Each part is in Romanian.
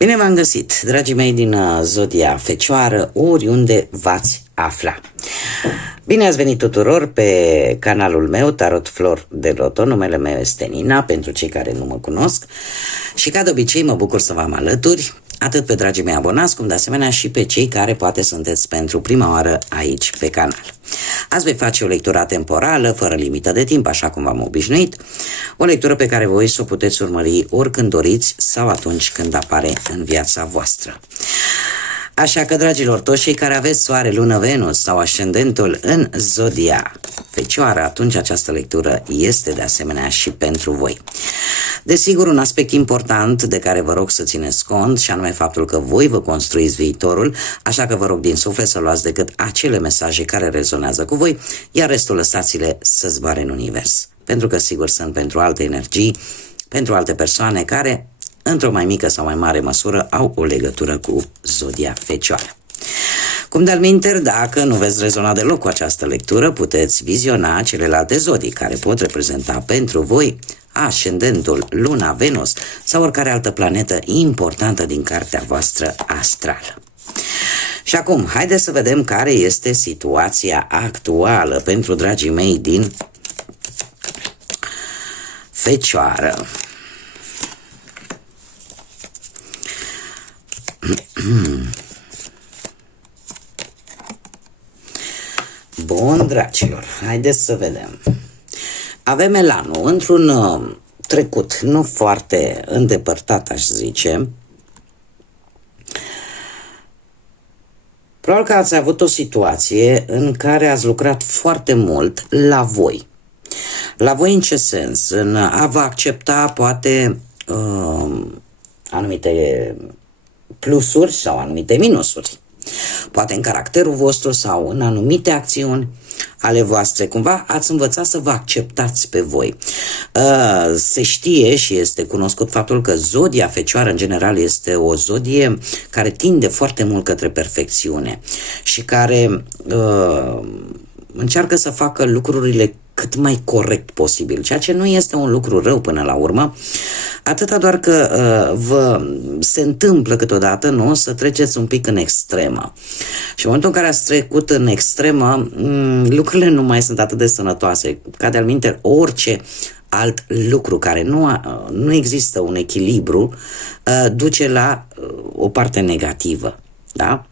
Bine v-am găsit, dragii mei din Zodia Fecioară, oriunde v-ați afla. Bine ați venit tuturor pe canalul meu, Tarot Flor de Loto. Numele meu este Nina, pentru cei care nu mă cunosc. Și ca de obicei mă bucur să vă am alături, atât pe dragii mei abonați, cum de asemenea și pe cei care poate sunteți pentru prima oară aici pe canal. Azi voi face o lectură temporală, fără limită de timp, așa cum v-am obișnuit. O lectură pe care voi să o puteți urmări oricând doriți sau atunci când apare în viața voastră. Așa că, dragilor, toți cei care aveți Soare, Lună, Venus sau Ascendentul în Zodia Fecioară, atunci această lectură este de asemenea și pentru voi. Desigur, un aspect important de care vă rog să țineți cont, și anume faptul că voi vă construiți viitorul, așa că vă rog din suflet să luați decât acele mesaje care rezonează cu voi, iar restul lăsați-le să zboare în univers. Pentru că, sigur, sunt pentru alte energii, pentru alte persoane care, într-o mai mică sau mai mare măsură, au o legătură cu Zodia Fecioară. Cum de-al minteri, dacă nu veți rezona deloc cu această lectură, puteți viziona celelalte zodii care pot reprezenta pentru voi Ascendentul, Luna, Venus sau oricare altă planetă importantă din cartea voastră astrală. Și acum, haideți să vedem care este situația actuală pentru dragii mei din Fecioară. Bun, dragilor, haideți să vedem. Avem elanul într-un trecut nu foarte îndepărtat, aș zice. Probabil că ați avut o situație în care ați lucrat foarte mult la voi. La voi în ce sens? În a vă accepta poate anumite plusuri sau anumite minusuri. Poate în caracterul vostru sau în anumite acțiuni ale voastre. Cumva ați învățat să vă acceptați pe voi. Se știe și este cunoscut faptul că Zodia Fecioară în general este o zodie care tinde foarte mult către perfecțiune și care încearcă să facă lucrurile cât mai corect posibil, ceea ce nu este un lucru rău până la urmă, atâta doar că vă se întâmplă câteodată, nu, să treceți un pic în extremă. Și în momentul în care ați trecut în extremă, lucrurile nu mai sunt atât de sănătoase, ca de-al minteri orice alt lucru care nu există un echilibru, duce la o parte negativă, da?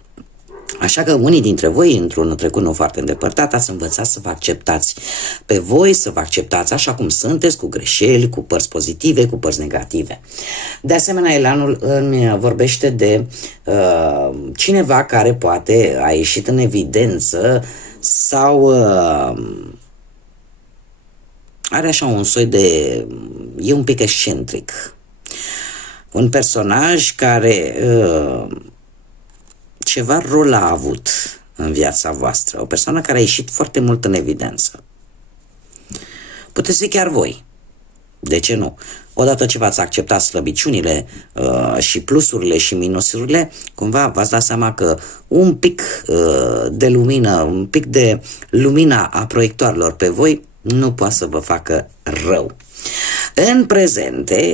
Așa că unii dintre voi, într-un trecut nu foarte îndepărtat, ați învățat să vă acceptați pe voi, să vă acceptați așa cum sunteți, cu greșeli, cu părți pozitive, cu părți negative. De asemenea, elanul îmi vorbește de cineva care poate a ieșit în evidență sau are așa un soi de... e un pic excentric. Un personaj care... ceva rol a avut în viața voastră. O persoană care a ieșit foarte mult în evidență. Puteți fi chiar voi. De ce nu? Odată ce v-ați acceptat slăbiciunile și plusurile și minusurile, cumva v-ați dat seama că un pic de lumină, un pic de lumina a proiectoarelor pe voi nu poate să vă facă rău.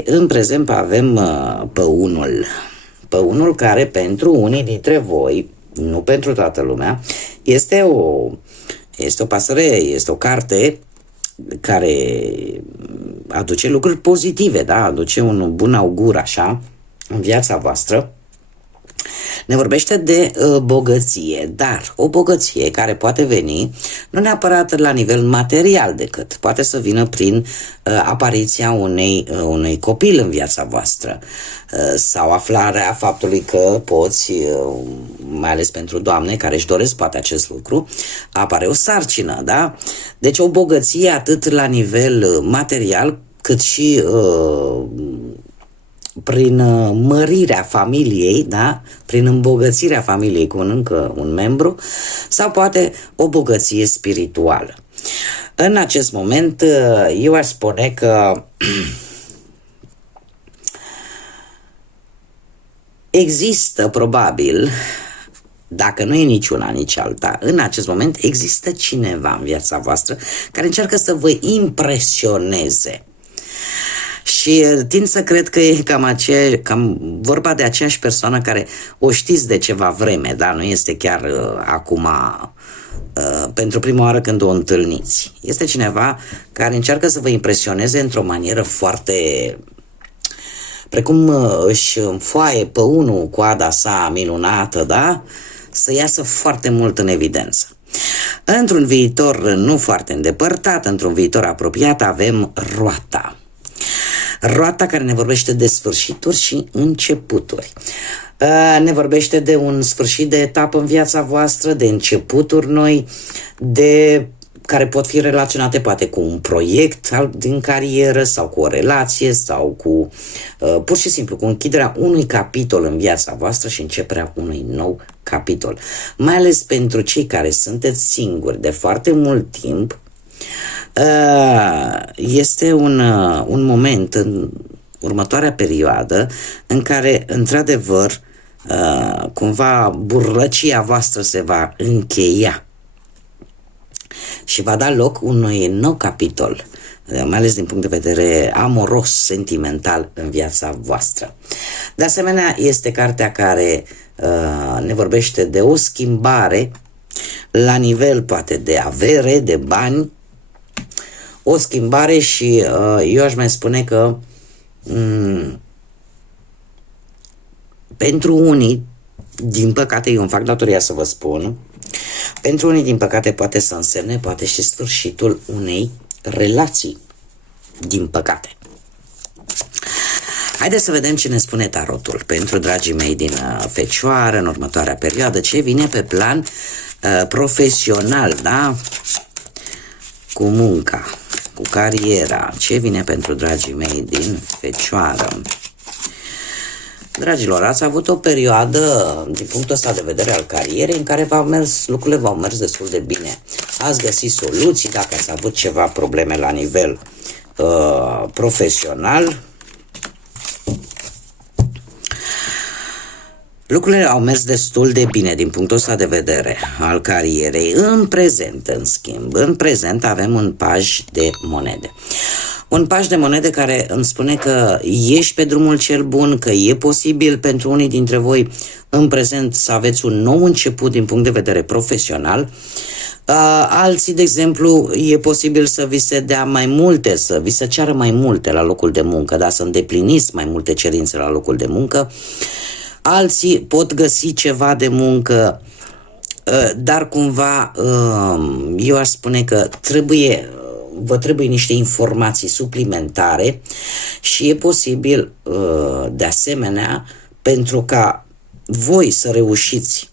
În prezent avem păunul. Păunul care pentru unii dintre voi, nu pentru toată lumea, este o pasăre, este o carte care aduce lucruri pozitive, da? Aduce un bun augur așa în viața voastră. Ne vorbește de bogăție, dar o bogăție care poate veni nu neapărat la nivel material decât, poate să vină prin apariția unui copil în viața voastră sau aflarea faptului că poți, mai ales pentru doamne care își doresc poate acest lucru, apare o sarcină, da? Deci o bogăție atât la nivel material cât și prin mărirea familiei, da? Prin îmbogățirea familiei cu încă un membru, sau poate o bogăție spirituală. În acest moment, eu aș spune că există probabil, dacă nu e niciuna, nici alta, în acest moment există cineva în viața voastră care încearcă să vă impresioneze. Și tind să cred că e cam vorba de aceeași persoană care o știți de ceva vreme, dar nu este chiar acum pentru prima oară când o întâlniți. Este cineva care încearcă să vă impresioneze într-o manieră foarte... precum își înfoaie pe unul coada sa minunată, da? Să iasă foarte mult în evidență. Într-un viitor nu foarte îndepărtat, într-un viitor apropiat, avem roata. Roata care ne vorbește de sfârșituri și începuturi. Ne vorbește de un sfârșit de etapă în viața voastră, de începuturi noi, care pot fi relaționate poate cu un proiect din carieră sau cu o relație sau cu pur și simplu cu închiderea unui capitol în viața voastră și începerea unui nou capitol. Mai ales pentru cei care sunteți singuri de foarte mult timp, este un moment în următoarea perioadă în care, într-adevăr, cumva burlăcia voastră se va încheia și va da loc unui nou capitol, mai ales din punct de vedere amoros, sentimental în viața voastră. De asemenea, este cartea care ne vorbește de o schimbare la nivel poate de avere, de bani, o schimbare și eu aș mai spune că pentru unii, din păcate, eu îmi fac datoria să vă spun, pentru unii, din păcate, poate să însemne, poate și sfârșitul unei relații, din păcate. Haideți să vedem ce ne spune tarotul pentru dragii mei din Fecioară în următoarea perioadă, ce vine pe plan profesional, da? Cu munca, cu cariera, ce vine pentru dragii mei din Fecioară. Dragilor, ați avut o perioadă, din punctul ăsta de vedere al carierei, în care lucrurile v-au mers destul de bine. Ați găsit soluții, dacă ați avut ceva probleme la nivel profesional. Lucrurile au mers destul de bine din punctul ăsta de vedere al carierei. În prezent, în schimb, în prezent avem un paj de monede. Un paj de monede care îmi spune că ești pe drumul cel bun, că e posibil pentru unii dintre voi în prezent să aveți un nou început din punct de vedere profesional. Alții, de exemplu, e posibil să vi se dea mai multe, să vi se ceară mai multe la locul de muncă, da? Să îndepliniți mai multe cerințe la locul de muncă. Alții pot găsi ceva de muncă, dar cumva eu aș spune că vă trebuie niște informații suplimentare și e posibil de asemenea pentru ca voi să reușiți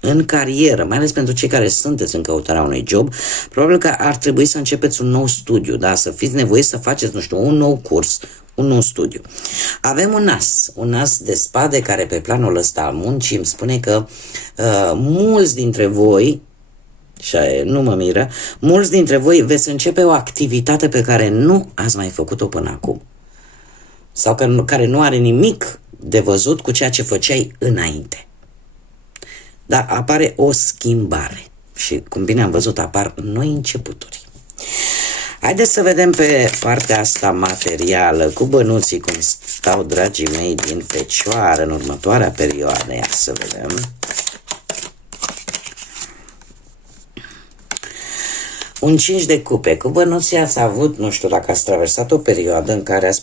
în carieră, mai ales pentru cei care sunteți în căutarea unui job, probabil că ar trebui să începeți un nou studiu, da? Să fiți nevoiți să faceți, nu știu, un nou curs, un nou studiu. Avem un as de spade care pe planul ăsta al muncii îmi spune că mulți dintre voi, și nu mă miră, mulți dintre voi veți începe o activitate pe care nu ați mai făcut-o până acum. Sau care nu are nimic de văzut cu ceea ce făceai înainte. Dar apare o schimbare și, cum bine am văzut, apar noi începuturi. Haideți să vedem pe partea asta materială, cu bănuții, cum stau dragii mei din Fecioară în următoarea perioadă. Ia să vedem. Un 5 de cupe. Cu bănuții ați avut, nu știu dacă ați traversat o perioadă în care ați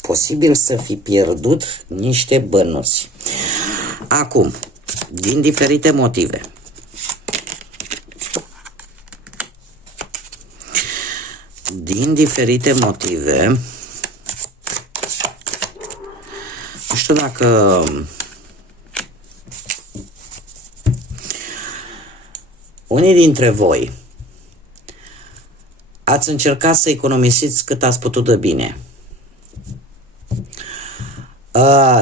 posibil să fi pierdut niște bănuți. Acum, din diferite motive. Nu știu dacă unii dintre voi ați încercat să economisiți cât ați putut de bine.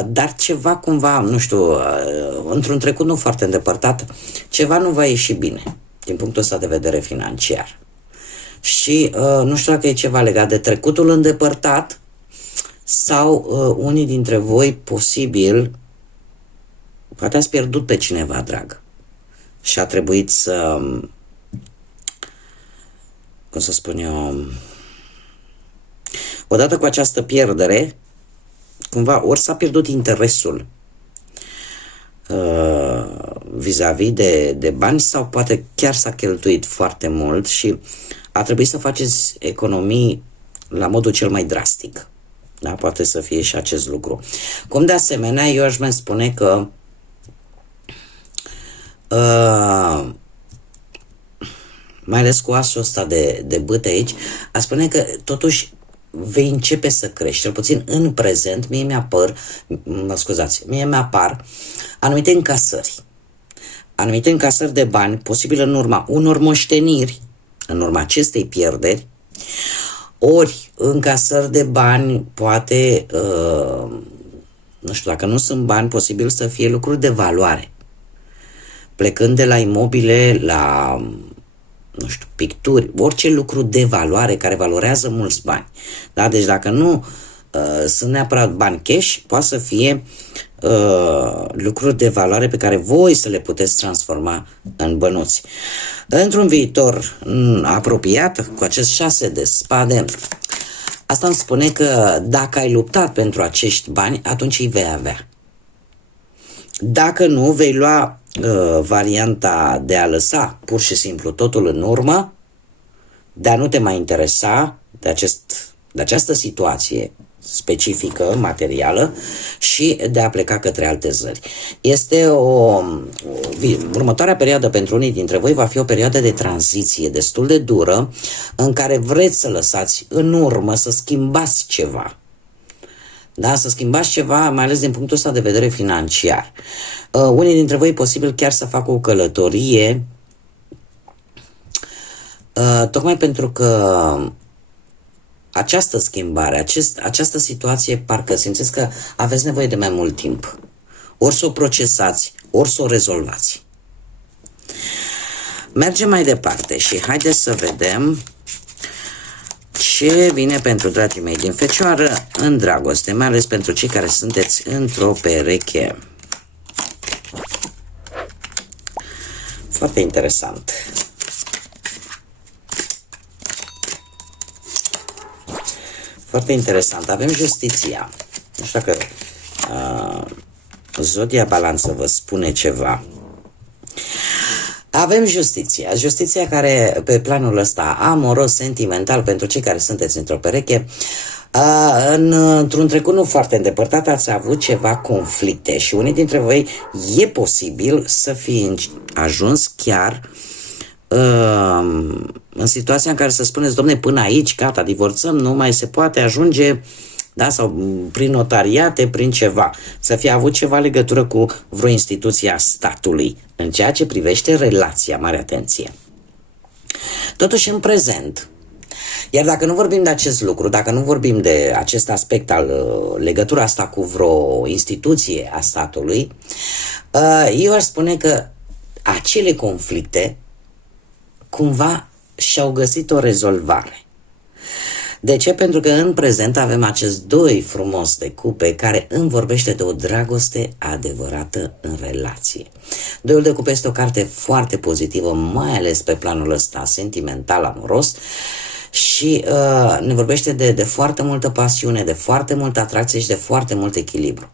Dar ceva cumva, nu știu, într-un trecut nu foarte îndepărtat, ceva nu va ieși bine din punctul ăsta de vedere financiar. Și nu știu dacă e ceva legat de trecutul îndepărtat sau unii dintre voi posibil poate ați pierdut pe cineva drag și a trebuit să, cum să spun eu, Odată cu această pierdere, cumva ori s-a pierdut interesul vis-a-vis de bani sau poate chiar s-a cheltuit foarte mult și a trebuit să faceți economii la modul cel mai drastic. Da? Poate să fie și acest lucru. Cum de asemenea, eu aș mai spune că mai ales cu asul ăsta de bâte aici, a spune că totuși vei începe să crești, cel puțin în prezent. Mie mi-apar anumite încasări de bani, posibil în urma unor moșteniri, în urma acestei pierderi, ori încasări de bani, poate, nu știu, dacă nu sunt bani, posibil să fie lucruri de valoare, plecând de la imobile, la, nu știu, picturi, orice lucru de valoare care valorează mulți bani. Da? Deci dacă nu sunt neapărat bani cash, poate să fie lucruri de valoare pe care voi să le puteți transforma în bănuți. Într-un viitor apropiat, cu acest 6 de spade, asta îmi spune că dacă ai luptat pentru acești bani, atunci îi vei avea. Dacă nu, vei lua varianta de a lăsa pur și simplu totul în urmă, de a nu te mai interesa de această situație specifică, materială, și de a pleca către alte zări. Următoarea perioadă pentru unii dintre voi va fi o perioadă de tranziție destul de dură, în care vreți să lăsați în urmă, să schimbați ceva. Da, să schimbați ceva, mai ales din punctul ăsta de vedere financiar. Unii dintre voi posibil chiar să facă o călătorie, tocmai pentru că această schimbare, această situație, parcă simțiți că aveți nevoie de mai mult timp. Ori să o procesați, ori să o rezolvați. Mergem mai departe și haideți să vedem ce vine pentru dragii mei din Fecioară în dragoste, mai ales pentru cei care sunteți într-o pereche. Foarte interesant. Foarte interesant. Avem justiția. Nu știu dacă Zodia Balanță vă spune ceva. Avem justiția. Justiția care, pe planul ăsta amoros, sentimental, pentru cei care sunteți într-o pereche, într-un trecut nu foarte îndepărtat ați avut ceva conflicte și unii dintre voi e posibil să fi ajuns chiar în situația în care să spuneți, domne, până aici, gata, divorțăm, nu mai se poate ajunge, da, sau prin notariate, prin ceva, să fie avut ceva legătură cu vreo instituție a statului, în ceea ce privește relația, mare atenție. Totuși, în prezent, iar dacă nu vorbim de acest lucru, dacă nu vorbim de acest aspect al legătura asta cu vreo instituție a statului, eu aș spune că acele conflicte cumva și-au găsit o rezolvare. De ce? Pentru că în prezent avem acest 2 frumos de cupe care îmi vorbește de o dragoste adevărată în relație. 2 de cupe este o carte foarte pozitivă, mai ales pe planul ăsta sentimental, amoros, și ne vorbește de foarte multă pasiune, de foarte multă atracție și de foarte mult echilibru.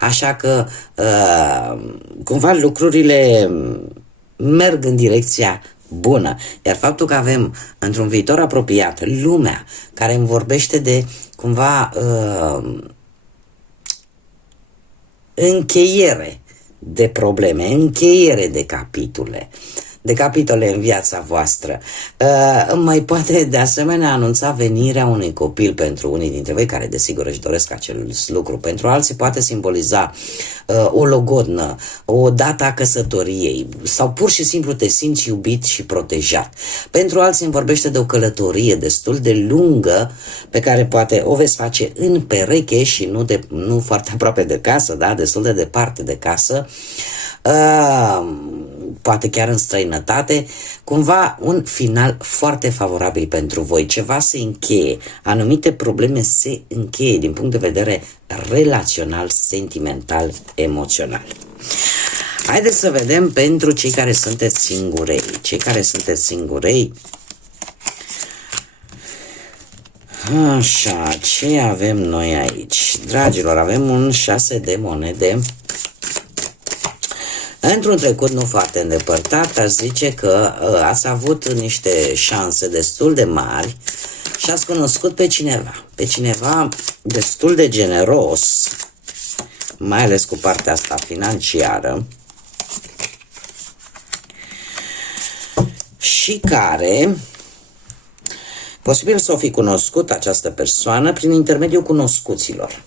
Așa că cumva lucrurile merg în direcția bună. Iar faptul că avem într-un viitor apropiat lumea care îmi vorbește de cumva încheiere de probleme, încheiere de capitole în viața voastră. Mai poate de asemenea anunța venirea unui copil pentru unii dintre voi care desigur își doresc acel lucru. Pentru alții poate simboliza o logodnă, o dată a căsătoriei sau pur și simplu te simți iubit și protejat. Pentru alții îmi vorbește de o călătorie destul de lungă pe care poate o veți face în pereche și nu foarte aproape de casă, da? Destul de departe de casă. Poate chiar în străinătate, cumva un final foarte favorabil pentru voi. Ceva se încheie, anumite probleme se încheie din punct de vedere relațional, sentimental, emoțional. Haideți să vedem pentru cei care sunteți singurei. Cei care sunteți singurei, Așa, ce avem noi aici? Dragilor, avem un 6 de monede. Într-un trecut nu foarte îndepărtat, aș zice că ați avut niște șanse destul de mari și ați cunoscut pe cineva destul de generos, mai ales cu partea asta financiară, și care, posibil să o fi cunoscut această persoană prin intermediul cunoscuților.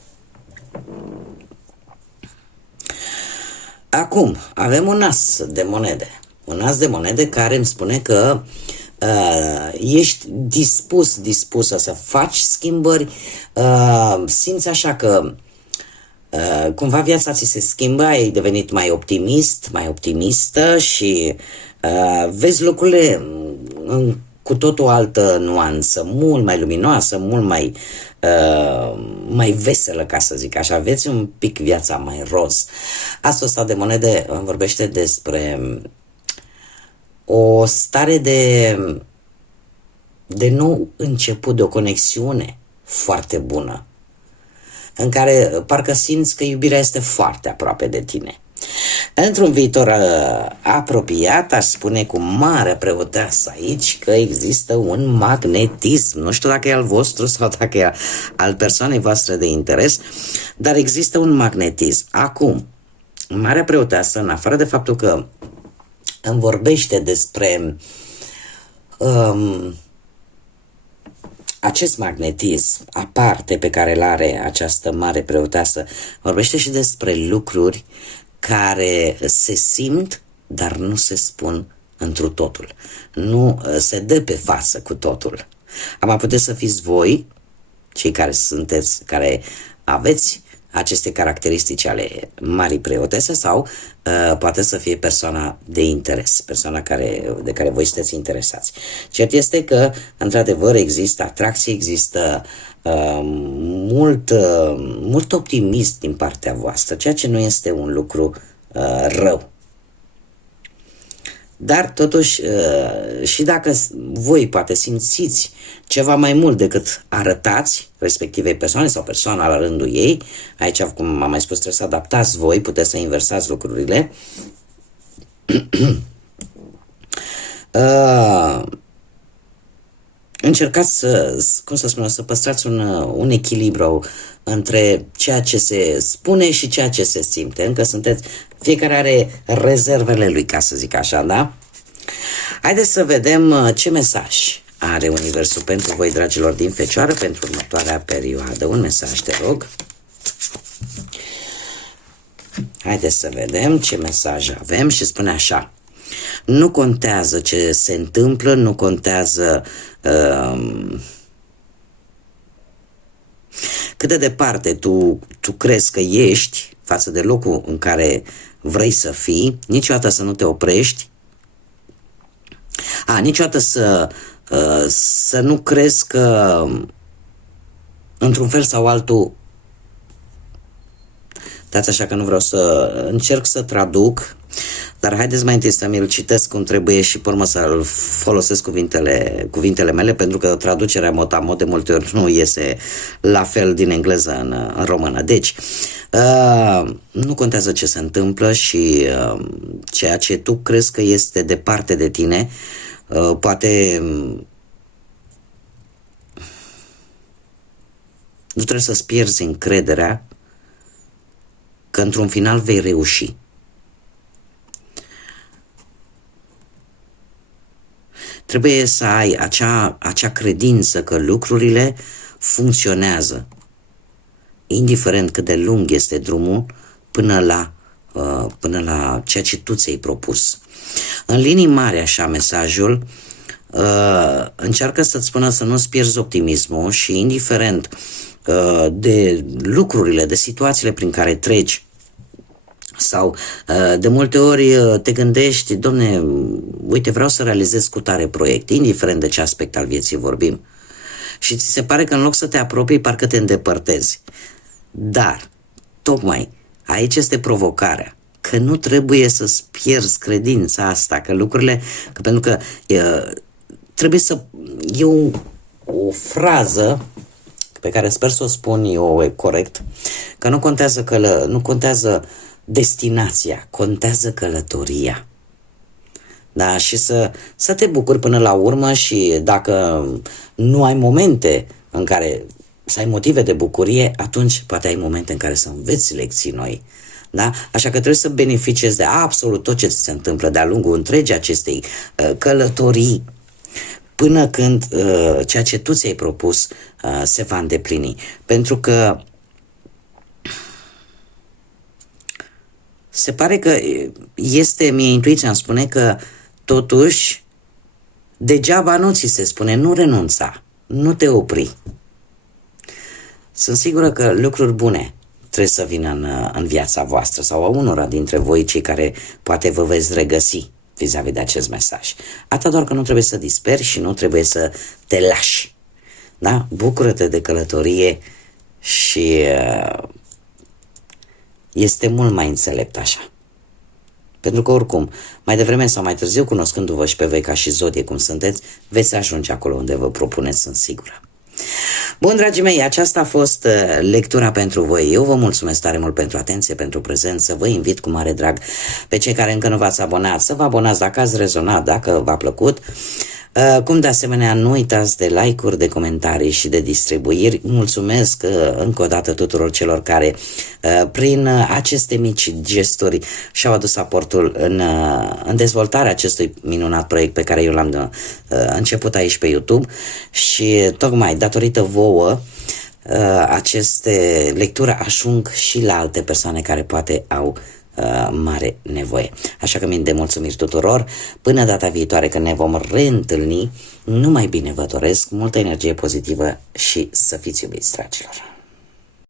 Acum, avem un as de monede. Un as de monede care îmi spune că ești dispusă să faci schimbări, simți așa că cumva viața ți se schimbă, ai devenit mai optimist, mai optimistă și vezi lucrurile cu tot o altă nuanță, mult mai luminoasă, mult mai veselă, ca să zic așa. Aveți un pic viața mai roz. Asul ăsta de monede vorbește despre o stare de nou început, de o conexiune foarte bună, în care parcă simți că iubirea este foarte aproape de tine. Într-un viitor apropiat, aș spune cu mare preoteasă aici că există un magnetism. Nu știu dacă e al vostru sau dacă e al persoanei voastre de interes, dar există un magnetism. Acum, marea preoteasă, în afară de faptul că îmi vorbește despre acest magnetism aparte pe care îl are această mare preoteasă, vorbește și despre lucruri care se simt, dar nu se spun întru totul. Nu se dă pe față cu totul. Am putea să fiți voi, cei care aveți aceste caracteristici ale marii preotese, sau poate să fie persoana de interes, persoana de care voi sunteți interesați. Cert este că, într-adevăr, există atracție, există mult optimism din partea voastră, ceea ce nu este un lucru rău. Dar totuși, și dacă voi poate simțiți ceva mai mult decât arătați respectivei persoane sau persoana la rândul ei, aici, cum am mai spus, trebuie să adaptați voi, puteți să inversați lucrurile, încercați să păstrați un echilibru între ceea ce se spune și ceea ce se simte. Încă fiecare are rezervele lui, ca să zic așa, da? Haideți să vedem ce mesaj are Universul pentru voi, dragilor din Fecioară, pentru următoarea perioadă. Un mesaj, te rog. Haideți să vedem ce mesaj avem și spune așa: nu contează ce se întâmplă, nu contează cât de departe tu crezi că ești față de locul în care vrei să fii, niciodată să nu te oprești, niciodată să nu crezi că într-un fel sau altul, dați așa că nu vreau să încerc să traduc, dar haideți mai întâi să mi-l citesc cum trebuie și pe urmă să folosesc cuvintele mele, pentru că traducerea mot-a-mot de multe ori nu iese la fel din engleză în română. Deci, nu contează ce se întâmplă și ceea ce tu crezi că este departe de tine, poate nu trebuie să-ți pierzi încrederea că într-un final vei reuși. Trebuie să ai acea credință că lucrurile funcționează, indiferent cât de lung este drumul până la ceea ce tu ți-ai propus. În linii mari, așa, mesajul încearcă să-ți spună să nu-ți pierzi optimismul și, indiferent de lucrurile, de situațiile prin care treci, sau de multe ori te gândești, domne, uite, vreau să realizez cu tare proiect, indiferent de ce aspect al vieții vorbim, și ți se pare că în loc să te apropii, parcă te îndepărtezi. Dar, tocmai aici este provocarea, că nu trebuie să-ți pierzi credința asta, că lucrurile, pentru că trebuie să, e o frază pe care sper să o spun eu corect, că nu contează destinația, contează călătoria. Da? Și să te bucuri până la urmă și dacă nu ai momente în care să ai motive de bucurie, atunci poate ai momente în care să înveți lecții noi. Da? Așa că trebuie să beneficiezi de absolut tot ce ți se întâmplă de-a lungul întregii acestei călătorii, până când ceea ce tu ți-ai propus se va îndeplini. Pentru că se pare că mie intuiția îmi spune că totuși degeaba nu ți se spune, nu renunța, nu te opri. Sunt sigură că lucruri bune trebuie să vină în viața voastră sau a unora dintre voi, cei care poate vă veți regăsi vis-a-vis de acest mesaj. Atât doar că nu trebuie să disperi și nu trebuie să te lași. Da? Bucură-te de călătorie și este mult mai înțelept așa. Pentru că oricum, mai devreme sau mai târziu, cunoscându-vă și pe voi ca și zodie cum sunteți, veți ajunge acolo unde vă propuneți, sunt sigură. Bun, dragii mei, aceasta a fost lectura pentru voi. Eu vă mulțumesc tare mult pentru atenție, pentru prezență. Vă invit cu mare drag pe cei care încă nu v-ați abonat să vă abonați dacă ați rezonat, dacă v-a plăcut. Cum de asemenea nu uitați de like-uri, de comentarii și de distribuiri. Mulțumesc încă o dată tuturor celor care prin aceste mici gesturi și-au adus aportul în dezvoltarea acestui minunat proiect pe care eu l-am început aici pe YouTube și tocmai datorită vouă aceste lecturi ajung și la alte persoane care poate au mare nevoie. Așa că mii de mulțumiri tuturor. Până data viitoare când ne vom reîntâlni, numai bine vă doresc, multă energie pozitivă și să fiți iubiți, dragilor.